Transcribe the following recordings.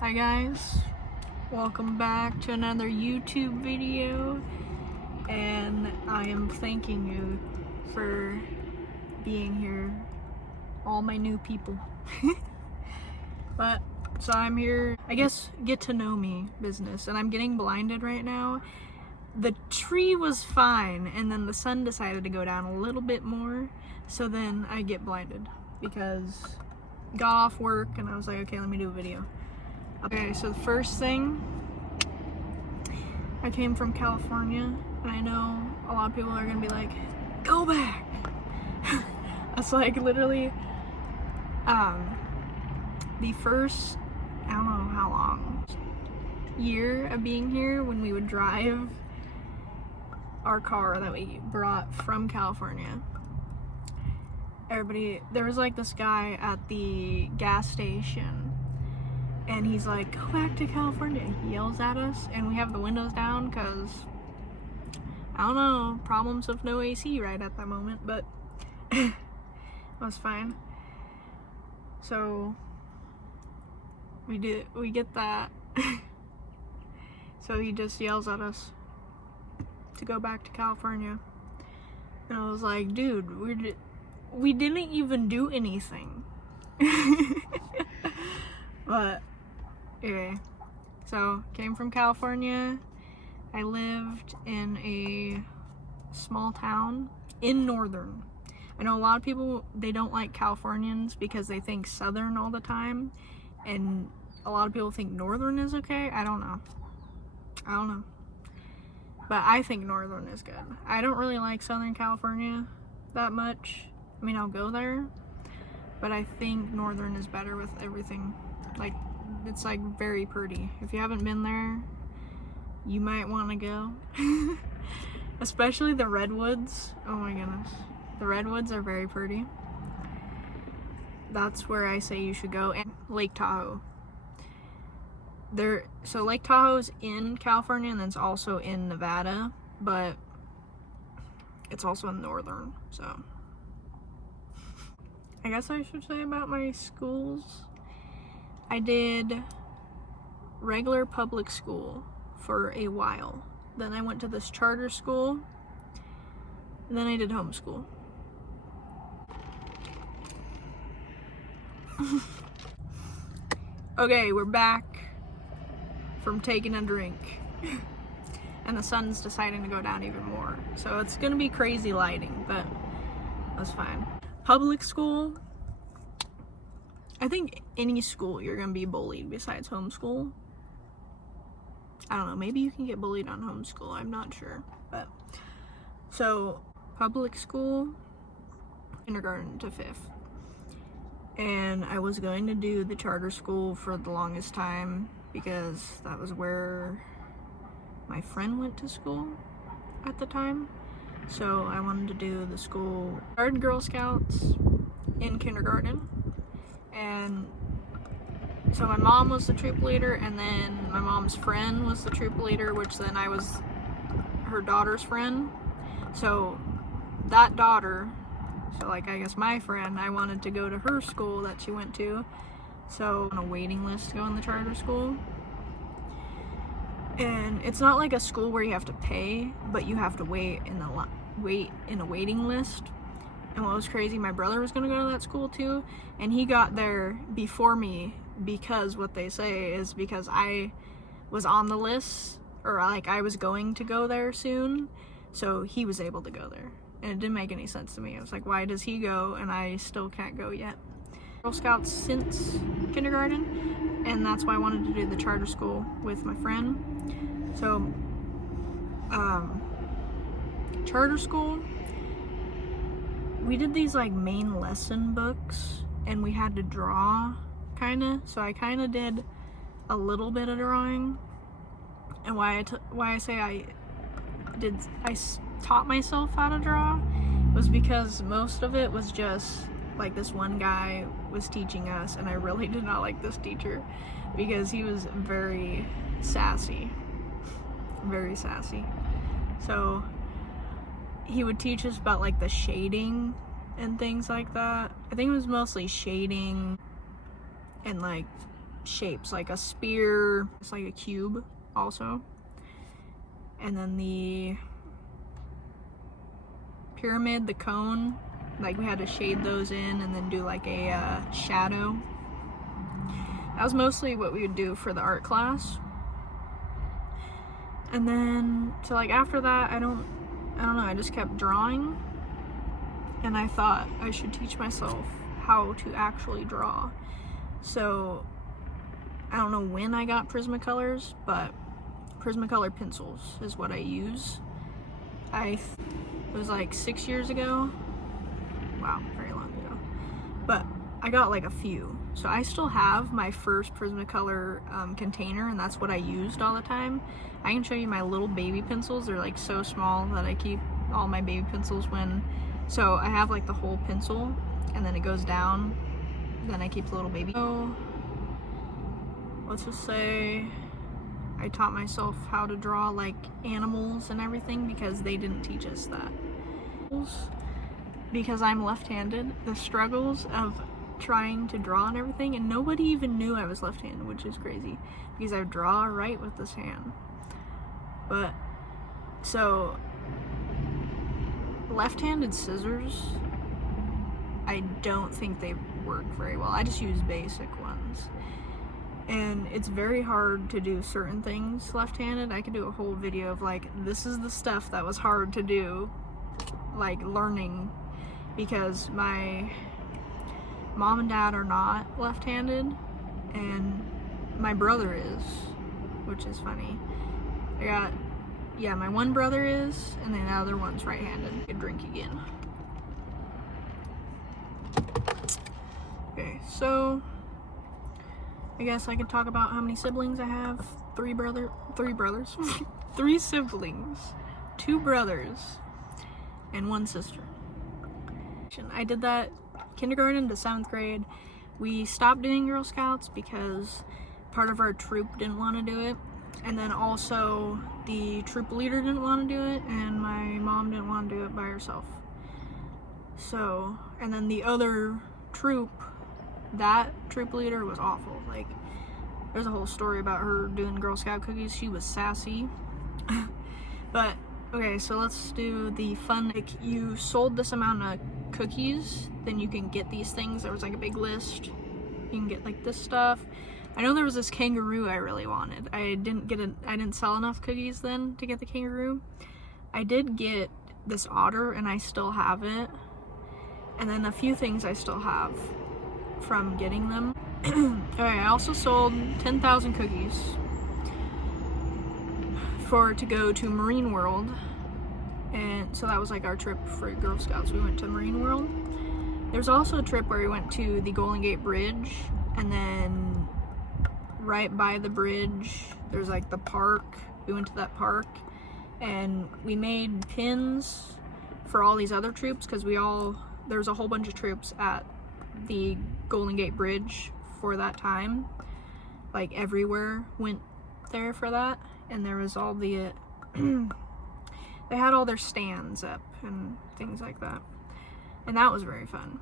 Hi guys, welcome back to another YouTube video, and I am thanking you for being here, all my new people. But so I'm here, I guess, get to know me business, and I'm getting blinded right now. The tree was fine, and then the sun decided to go down a little bit more, so then I get blinded because I got off work and I was like, okay, let me do a video. Okay, so the first thing, I came from California, and I know a lot of people are gonna be like, go back. That's like literally the first, I don't know how long, year of being here, when we would drive our car that we brought from California. There was like this guy at the gas station, and he's like, go back to California. He yells at us, and we have the windows down because, I don't know, problems of no AC right at that moment, but it was fine. So we get that. So he just yells at us to go back to California. And I was like, dude, we didn't even do anything. But anyway, so came from California. I lived in a small town in Northern. I know a lot of people, they don't like Californians because they think Southern all the time, and a lot of people think Northern is okay. I don't know, but I think Northern is good. I don't really like Southern California that much. I mean, I'll go there, but I think Northern is better with everything. Like, it's like very pretty. If you haven't been there, you might want to go. Especially the redwoods. Oh my goodness. The redwoods are very pretty. That's where I say you should go. And Lake Tahoe. So Lake Tahoe is in California, and then it's also in Nevada, but it's also in Northern, so. I guess I should say about my schools. I did regular public school for a while. Then I went to this charter school. And then I did homeschool. Okay, we're back from taking a drink. And the sun's deciding to go down even more. So it's gonna be crazy lighting, but that's fine. Public school, I think any school you're gonna be bullied besides homeschool. I don't know, maybe you can get bullied on homeschool, I'm not sure. But so public school, kindergarten to 5th. And I was going to do the charter school for the longest time because that was where my friend went to school at the time. So I wanted to do the school. I started Girl Scouts in kindergarten, and so my mom was the troop leader, and then my mom's friend was the troop leader, which then I was her daughter's friend. So that daughter, so like I guess my friend, I wanted to go to her school that she went to, so on a waiting list to go in the charter school. And it's not like a school where you have to pay, but you have to wait in a waiting list. And what was crazy, my brother was gonna go to that school too, and he got there before me because what they say is because I was on the list, or like I was going to go there soon, so he was able to go there. And it didn't make any sense to me. I was like, why does he go and I still can't go yet? Girl Scouts since kindergarten, and that's why I wanted to do the charter school with my friend. So charter school, we did these like main lesson books, and we had to draw kinda, so I kinda did a little bit of drawing. And why I say I taught myself how to draw was because most of it was just like this one guy was teaching us, and I really did not like this teacher because he was very sassy. very sassy. So he would teach us about like the shading and things like that. I think it was mostly shading and like shapes, like a spear, it's like a cube also. And then the pyramid, the cone, like we had to shade those in and then do like a shadow. That was mostly what we would do for the art class. And then, so like after that, I don't know, I just kept drawing. And I thought I should teach myself how to actually draw. So, I don't know when I got Prismacolors, but Prismacolor pencils is what I use. It was like 6 years ago. Wow, very long ago. But I got like a few. So I still have my first Prismacolor container, and that's what I used all the time. I can show you my little baby pencils. They're like so small that I keep all my baby pencils when, so I have like the whole pencil and then it goes down. Then I keep the little baby. So let's just say I taught myself how to draw like animals and everything because they didn't teach us that. Because I'm left-handed, the struggles of trying to draw and everything, and nobody even knew I was left-handed, which is crazy because I draw right with this hand. But so left-handed scissors, I don't think they work very well. I just use basic ones, and it's very hard to do certain things left-handed. I could do a whole video of like, this is the stuff that was hard to do, like learning, because my mom and dad are not left-handed and my brother is, which is funny. My one brother is, and then the other one's right-handed. I could drink again. Okay, so I guess I could talk about how many siblings I have. Three brothers. 3 siblings, 2 brothers, and 1 sister. I did that kindergarten to 7th grade. We stopped doing Girl Scouts because part of our troop didn't want to do it, and then also the troop leader didn't want to do it, and my mom didn't want to do it by herself. So, and then the other troop, that troop leader was awful. Like, there's a whole story about her doing Girl Scout cookies. She was sassy. But okay, so let's do the fun. Like, you sold this amount of cookies, then you can get these things. There was like a big list. You can get like this stuff. I know there was this kangaroo I really wanted. I didn't sell enough cookies then to get the kangaroo. I did get this otter, and I still have it. And then a few things I still have from getting them. Alright, I also sold 10,000 cookies to go to Marine World, and so that was like our trip for Girl Scouts. We went to Marine World. There's also a trip where we went to the Golden Gate Bridge, and then right by the bridge there's like the park. We went to that park and we made pins for all these other troops because there's a whole bunch of troops at the Golden Gate Bridge for that time. Like everywhere went there for that, and there was all the they had all their stands up and things like that, and that was very fun.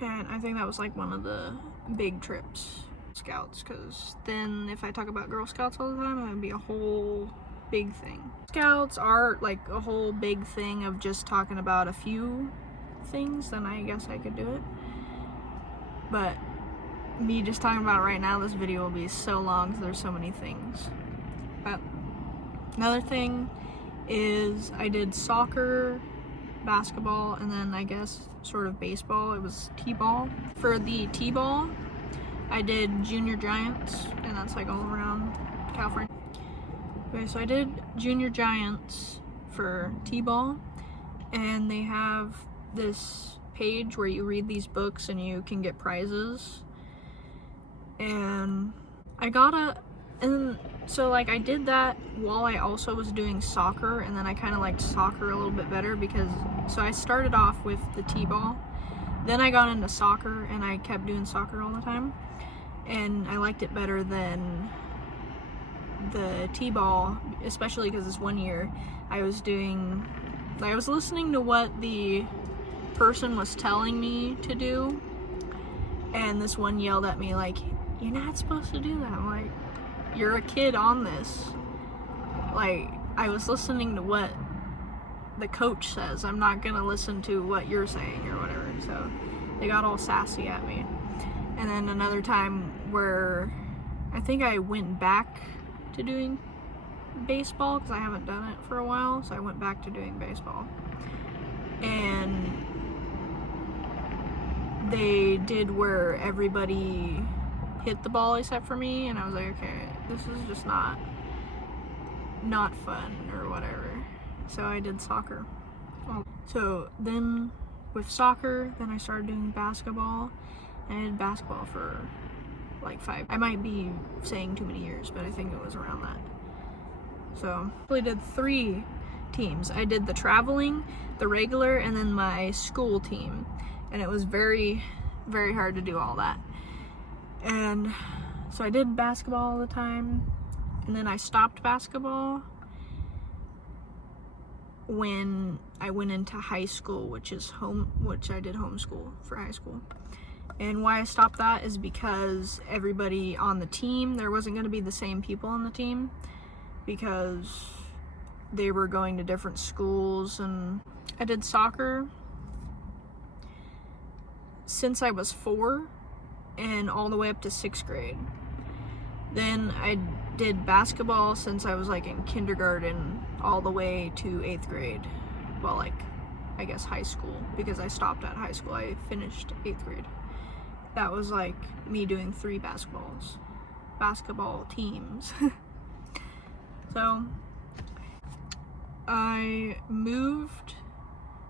And I think that was like one of the big trips, Scouts, because then if I talk about Girl Scouts all the time, it would be a whole big thing. Scouts are like a whole big thing of just talking about a few things, then I guess I could do it. But me just talking about it right now, this video will be so long because there's so many things. But another thing is I did soccer, basketball, and then I guess sort of baseball. It was t-ball. For the t-ball, I did Junior Giants, and that's like all around California. Okay, so I did Junior Giants for t-ball, and they have this page where you read these books and you can get prizes. And so like I did that while I also was doing soccer, and then I kind of liked soccer a little bit better because, so I started off with the t-ball, then I got into soccer and I kept doing soccer all the time, and I liked it better than the t-ball, especially because this one year I was listening to what the person was telling me to do, and this one yelled at me like, "You're not supposed to do that." I'm like, "You're a kid on this." Like, I was listening to what the coach says. I'm not gonna listen to what you're saying or whatever. So they got all sassy at me. And then another time where I think I went back to doing baseball because I haven't done it for a while, so I went back to doing baseball. And they did where everybody hit the ball except for me, and I was like, okay, this is just not fun or whatever. So I did soccer. So then with soccer, then I started doing basketball, and I did basketball for like 5, I might be saying too many years, but I think it was around that. So I did 3 teams. I did the traveling, the regular, and then my school team. And it was very, very hard to do all that. And so I did basketball all the time, and then I stopped basketball when I went into high school, which I did homeschool for high school. And why I stopped that is because everybody on the team, there wasn't going to be the same people on the team because they were going to different schools. And I did soccer since I was 4 and all the way up to 6th grade. Then I did basketball since I was like in kindergarten all the way to 8th grade. Well, like, I guess high school, because I stopped at high school. I finished 8th grade. That was like me doing 3 basketball teams. So I moved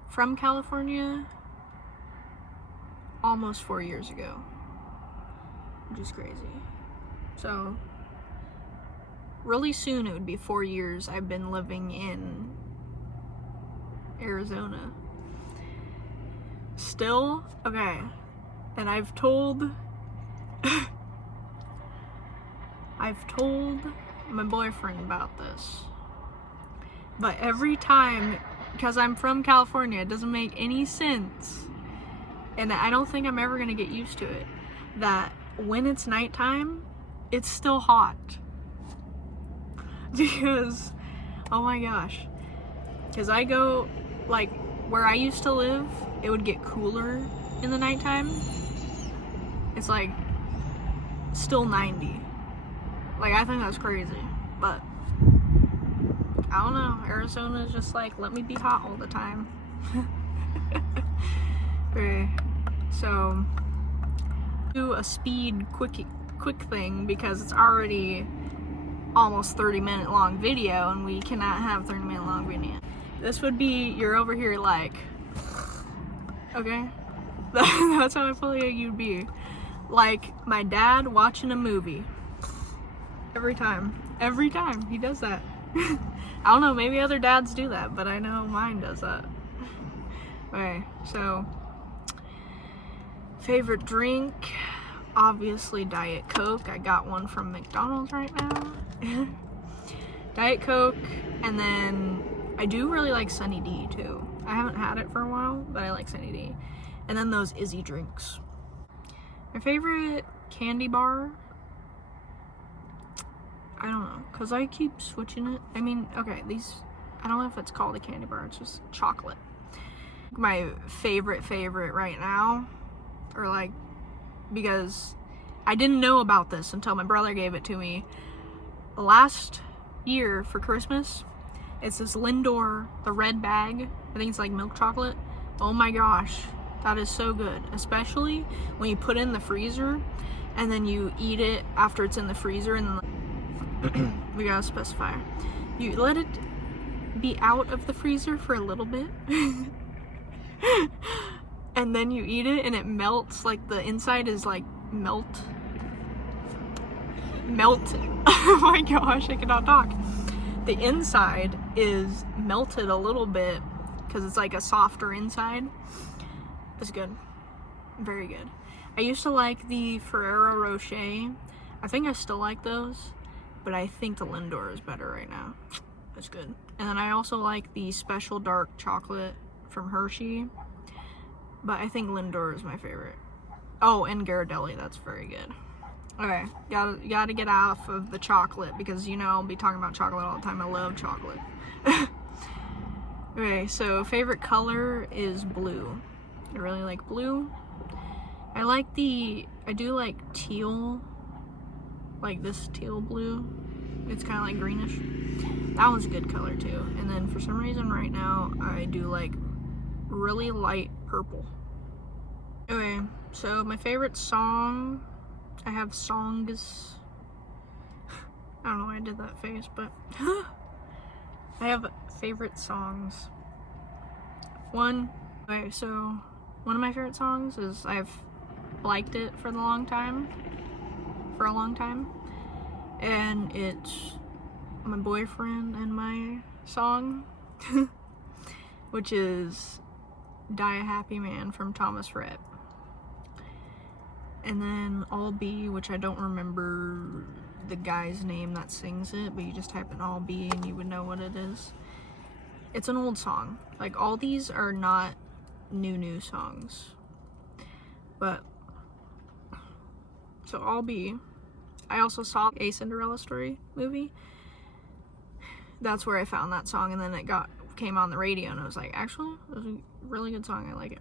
from California almost 4 years ago, which is crazy. So really soon it would be 4 years I've been living in Arizona. Still, okay, and I've told my boyfriend about this, but every time, because I'm from California, it doesn't make any sense, and I don't think I'm ever gonna get used to it, that when it's nighttime, it's still hot. Because, oh my gosh, because I go, like, where I used to live, it would get cooler in the nighttime. It's like still 90. Like, I think that's crazy, but I don't know. Arizona is just like, let me be hot all the time. Okay, so do a speed quick thing because it's already almost 30-minute long video, and we cannot have 30-minute long video. This would be, you're over here like, okay? That's how I feel like you'd be. Like my dad watching a movie. Every time he does that. I don't know, maybe other dads do that, but I know mine does that. Okay, so favorite drink, obviously Diet Coke. I got one from McDonald's right now. Diet Coke, and then I do really like Sunny D too. I haven't had it for a while, but I like Sunny D. And then those Izzy drinks. My favorite candy bar, I don't know, because I keep switching it. I mean, okay, these, I don't know if it's called a candy bar, it's just chocolate. My favorite right now, or like, because I didn't know about this until my brother gave it to me last year for Christmas. It's this Lindor, the red bag. I think it's like milk chocolate. Oh my gosh, that is so good. Especially when you put it in the freezer and then you eat it after it's in the freezer, and then we gotta specify. You let it be out of the freezer for a little bit and then you eat it and it melts, like the inside is like melt. Oh my gosh, I cannot talk. The inside is melted a little bit because it's like a softer inside. It's good. Very good. I used to like the Ferrero Rocher. I think I still like those. but I think the Lindor is better right now. It's good. And then I also like the special dark chocolate from Hershey, but I think Lindor is my favorite. Oh, and Ghirardelli, that's very good. Okay, gotta get off of the chocolate because, you know, I'll be talking about chocolate all the time. I love chocolate. Okay, so favorite color is blue. I really like blue. I do like teal, like this teal blue. It's kind of like greenish. That one's a good color too. And then for some reason right now, I do like really light purple. Okay, so my favorite song, I have songs. I don't know why I did that face, but I have favorite songs. Okay, so one of my favorite songs is I've liked it for a long time, and it's my boyfriend and my song, which is Die a Happy Man from Thomas Rhett. And then All Be, which I don't remember the guy's name that sings it, but you just type in All Be and you would know what it is. It's an old song. Like, all these are not new songs. But, so All Be. I also saw a Cinderella Story movie. That's where I found that song, and then it came on the radio, and I was like, actually, it was a really good song. I like it.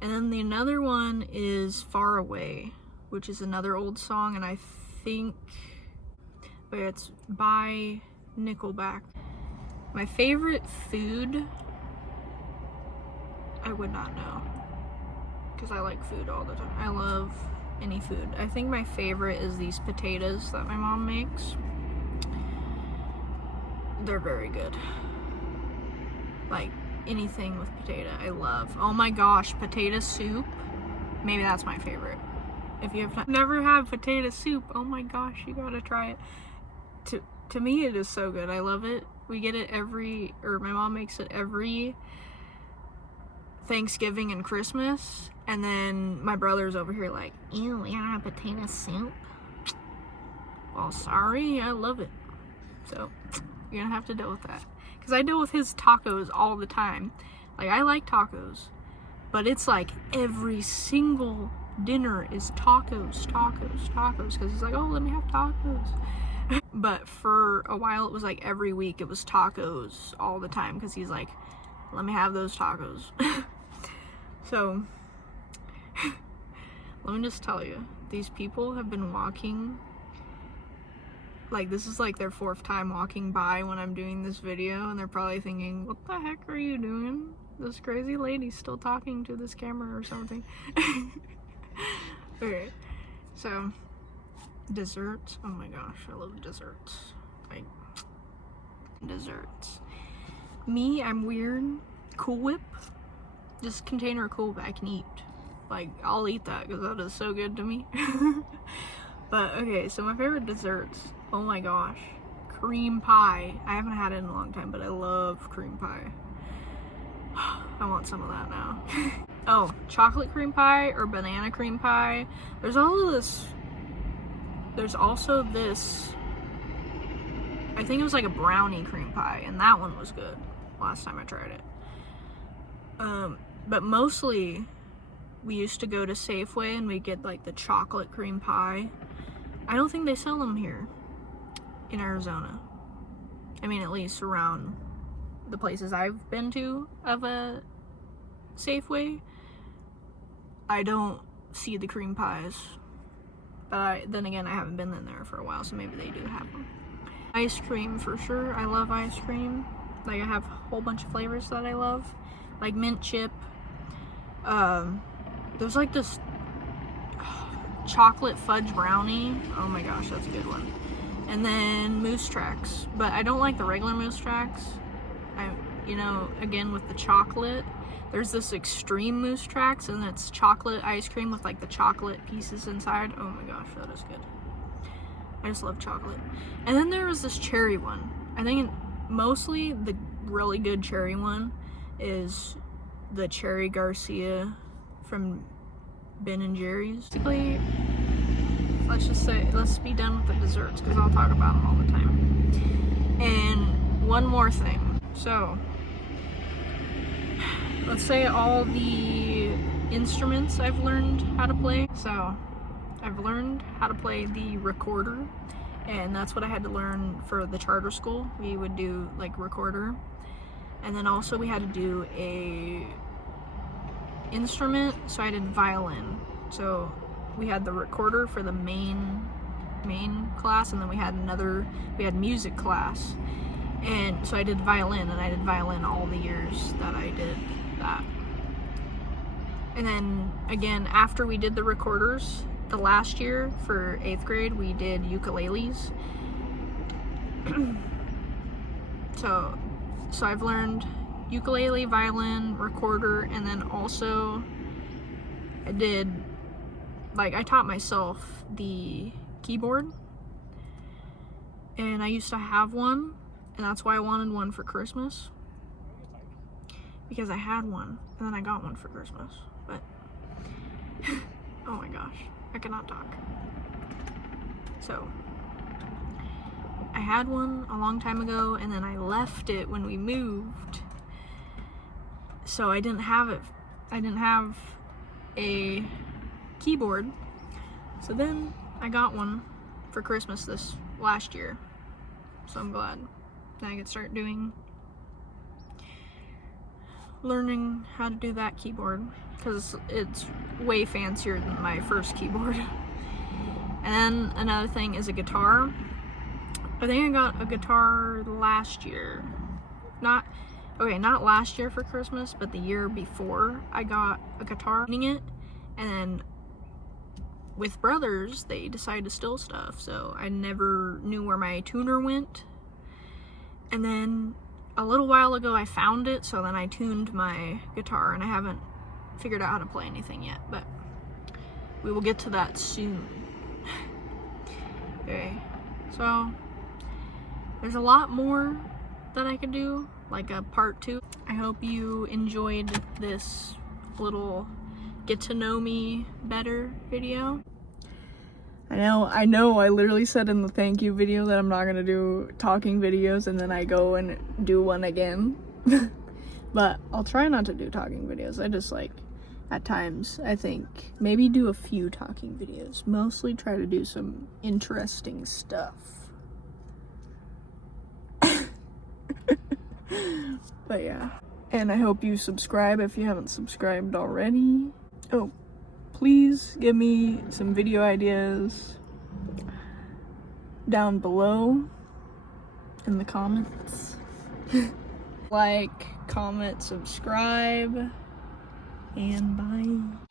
And then the another one is Far Away, which is another old song, and I think it's by Nickelback. My favorite food, I would not know, because I like food all the time. I love any food. I think my favorite is these potatoes that my mom makes. They're very good. Like, anything with potato, I love. Oh my gosh, potato soup. Maybe that's my favorite. If you have never had potato soup, oh my gosh, you gotta try it. To me, it is so good. I love it. We get it my mom makes it every Thanksgiving and Christmas. And then my brother's over here like, ew, we gotta have potato soup. Well, sorry, I love it. So, you're gonna have to deal with that. Because I deal with his tacos all the time. Like, I like tacos, but it's like every single dinner is tacos. Because he's like, oh, let me have tacos. But for a while, it was like every week it was tacos all the time. Because he's like, let me have those tacos. So, let me just tell you, these people have been walking. Like, this is like their 4th time walking by when I'm doing this video, and they're probably thinking, what the heck are you doing? This crazy lady's still talking to this camera or something. Okay, so, desserts. Oh my gosh, I love desserts. Like, desserts. Me, I'm weird. Cool Whip. This container of Cool Whip I can eat. Like, I'll eat that because that is so good to me. But, okay, so my favorite desserts. Oh my gosh. Cream pie. I haven't had it in a long time, but I love cream pie. I want some of that now. Oh, chocolate cream pie or banana cream pie. There's all of this. There's also this. I think it was like a brownie cream pie, and that one was good last time I tried it. But mostly, we used to go to Safeway and we'd get like the chocolate cream pie. I don't think they sell them here in Arizona. I mean, at least around the places I've been to of a Safeway, I don't see the cream pies. But then again, I haven't been in there for a while, so maybe they do have them. Ice cream, for sure. I love ice cream. Like, I have a whole bunch of flavors that I love. Like mint chip. There's like this chocolate fudge brownie. Oh my gosh, that's a good one. And then Moose Tracks. But I don't like the regular Moose Tracks. You know, again, with the chocolate, there's this extreme Moose Tracks, and it's chocolate ice cream with like the chocolate pieces inside. Oh my gosh, that is good. I just love chocolate. And then there was this cherry one. I think mostly the really good cherry one is the Cherry Garcia from Ben and Jerry's. Basically, let's just say, let's be done with the desserts because I'll talk about them all the time. And one more thing. So, let's say all the instruments I've learned how to play. So, I've learned how to play the recorder, and that's what I had to learn for the charter school. We would do like recorder, and then also we had to do a instrument, so I did violin. So we had the recorder for the main class, and then we had music class, and so I did violin, and I did violin all the years that I did that. And then again, after we did the recorders, the last year for 8th grade, we did ukuleles. so I've learned ukulele, violin, recorder, and then also I taught myself the keyboard, and I used to have one, and that's why I wanted one for Christmas, because I had one, and then I got one for Christmas, but oh my gosh, I cannot talk. So, I had one a long time ago, and then I left it when we moved, so I didn't have it. I didn't have a keyboard, so then I got one for Christmas this last year, so I'm glad that I could start learning how to do that keyboard, because it's way fancier than my first keyboard. And then another thing is a guitar. I think I got a guitar last year. Not last year for Christmas, but the year before I got a guitar. And then with brothers, they decided to steal stuff, so I never knew where my tuner went. And then a little while ago I found it, so then I tuned my guitar, and I haven't figured out how to play anything yet, but we will get to that soon. Okay, so there's a lot more that I could do, like a part 2. I hope you enjoyed this little get to know me better video. I know I literally said in the thank you video that I'm not gonna do talking videos, and then I go and do one again. But I'll try not to do talking videos. I just at times, I think, maybe do a few talking videos. Mostly try to do some interesting stuff. But yeah. And I hope you subscribe if you haven't subscribed already. Oh, please give me some video ideas down below in the comments. Like, comment, subscribe, and bye.